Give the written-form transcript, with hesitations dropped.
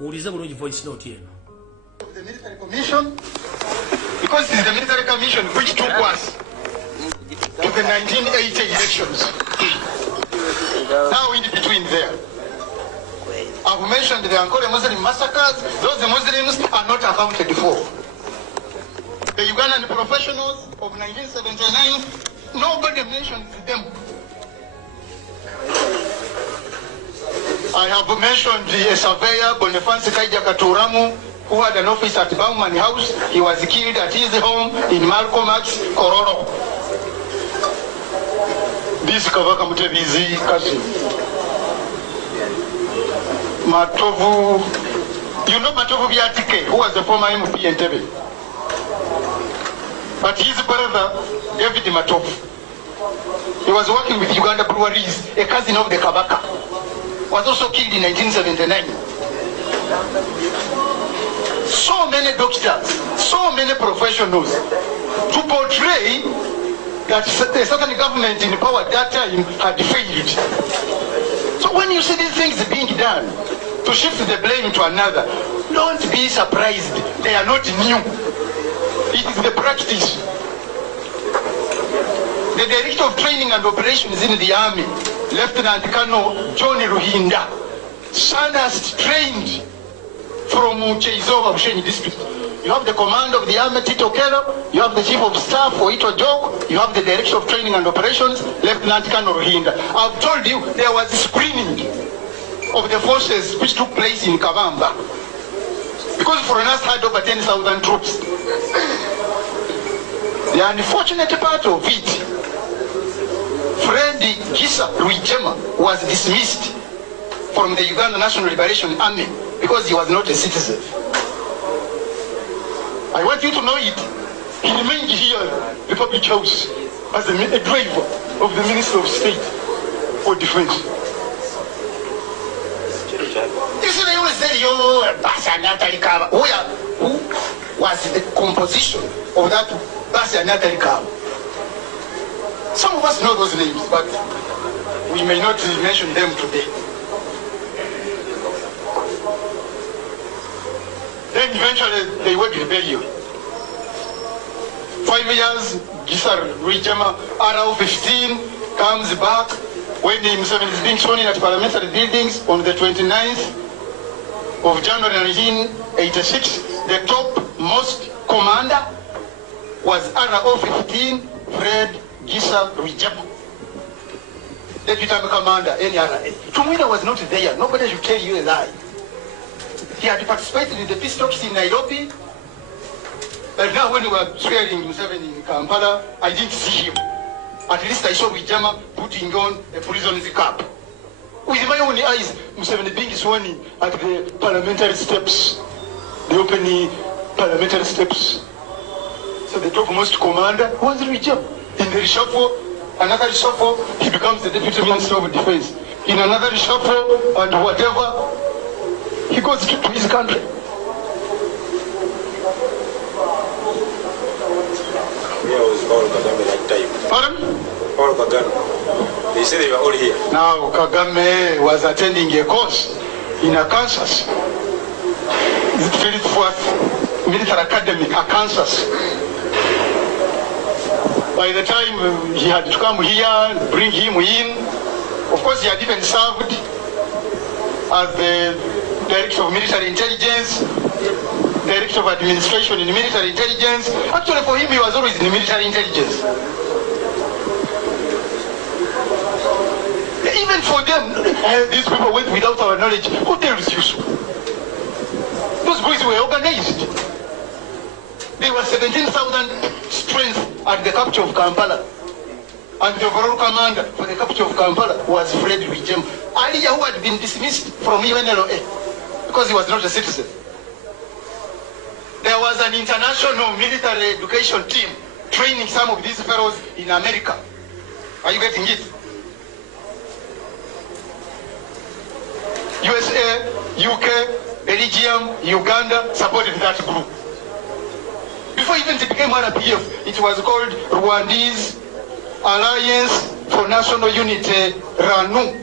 Muulize bulungi voice note eno. The military commission, because it is the military commission which took us to the 1980 elections. Now in between there. I've mentioned the Ankole Muslim massacres. Those Muslims are not accounted for. The Ugandan professionals of 1979, nobody mentions them. I have mentioned the surveyor Boniface Kaija Katuramu, who had an office at Bauman House. He was killed at his home in Malcolm X, Kororo. This Kavaka Mutebizi cousin. Matovu, you know Matovu Biatike, who was the former MP in Tebe. But his brother, David Matovu, he was working with Uganda Breweries, a cousin of the Kabaka, was also killed in 1979. So many doctors, so many professionals to portray that the certain government in power at that time had failed. So when you see these things being done, to shift the blame to another, don't be surprised. They are not new. It is the practice. The Director of Training and Operations in the Army, Lieutenant Colonel John Ruhinda, Sandhurst trained from Cheizowa, Bushenyi district. You have the command of the army, Tito Kello. You have the chief of staff, Oito Jog. You have the Director of Training and Operations, Lieutenant Colonel Ruhinda. I've told you there was screening of the forces which took place in Kavamba, because foreigners had over 10,000 troops. The unfortunate part of it, Fred Gisa Rwigema was dismissed from the Uganda National Liberation Army because he was not a citizen. I want you to know it. He remained here at the public house as a driver of the Minister of State for Defense. Who was the composition of that Basi Anatali Kaba? Some of us know those names, but we may not mention them today. Then eventually they went to rebellion. 5 years, Gisar Rwigema, RAO 15, comes back when the M7 is being sworn in at parliamentary buildings on the 29th of January 1986. The topmost commander was RAO 15, Fred Gisa Rwigema. Deputy Commander, NRA. Tumwina was not there. Nobody should tell you a lie. He had participated in the peace talks in Nairobi. But now when we were swearing Museveni in Kampala, I didn't see him. At least I saw Rwigema putting on a prison's cap. With my own eyes, Museveni being sworn in at the parliamentary steps, the opening parliamentary steps. So the topmost commander was Rwigema. In the reshuffle, another reshuffle, he becomes the Deputy Minister of Defense. In another reshuffle and whatever, he goes to his country. Where was Paul Kagame that time? Pardon? Paul Kagame. They said they were all here. Now Kagame was attending a course in Arkansas. Philip Worth Military Academy, Arkansas. By the time he had to come here, bring him in, of course he had even served as the Director of Military Intelligence, Director of Administration in Military Intelligence. Actually for him, he was always in Military Intelligence. Even for them, these people went without our knowledge. Who tells you so? Those boys were organized. There were 17,000 strength at the capture of Kampala. And the overall commander for the capture of Kampala was Fred Rwigema. Aliya, who had been dismissed from UNLA because he was not a citizen. There was an international military education team training some of these fellows in America. Are you getting it? USA, UK, Belgium, Uganda supported that group. Before even it became RPF, it was called Rwandese Alliance for National Unity, RANU.